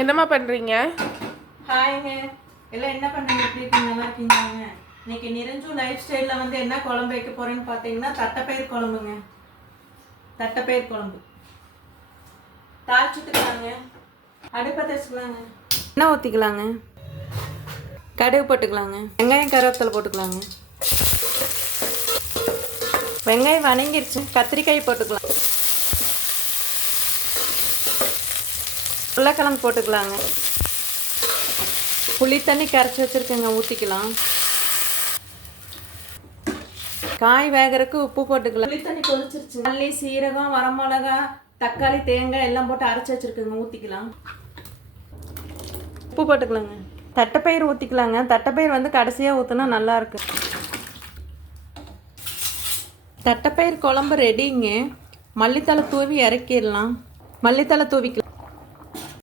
என்னம்மா பண்ணுறீங்க? ஹாய்ங்க. எல்லாம் என்ன பண்ணுறீங்க? எப்படி இருக்கீங்க? நல்லா இருக்கீங்களாங்க? இன்னைக்கு நிறைஞ்சு லைஃப் ஸ்டைலில் வந்து என்ன குழம்பு வைக்க போகிறேன்னு பார்த்தீங்கன்னா தட்டைப்பயிர் குழம்புங்க. தட்டைப்பயிர் குழம்பு தாளிச்சுட்டுக்கலாங்க. அடுப்பை தச்சுக்கலாங்க. எண்ணெய் ஊற்றிக்கலாங்க. கடுகு போட்டுக்கலாங்க. வெங்காயம் கருவேப்பிலை போட்டுக்கலாங்க. வெங்காயம் வணங்கிருச்சு. கத்திரிக்காய் போட்டுக்கலாம். உருளைக்கிழங்கு போட்டுக்கலாங்க. புளி தண்ணி கரைச்சி வச்சுருக்கேங்க, ஊற்றிக்கலாம். காய் வேகிறதுக்கு உப்பு போட்டுக்கலாம். புளி தண்ணி கொதிச்சிருச்சு. மல்லி, சீரகம், வரமிளகா, தக்காளி, தேங்காய் எல்லாம் போட்டு அரைச்சி வச்சுருக்கேங்க, ஊற்றிக்கலாம். உப்பு போட்டுக்கலாங்க. தட்டைப்பயிர் ஊற்றிக்கலாங்க. தட்டைப்பயிர் வந்து கடைசியாக ஊற்றினா நல்லாயிருக்கு. தட்டைப்பயிர் குழம்பு ரெடிங்க. மல்லித்தலை தூவி இறக்கிடலாம். மல்லித்தலை தூவிக்கலாம்.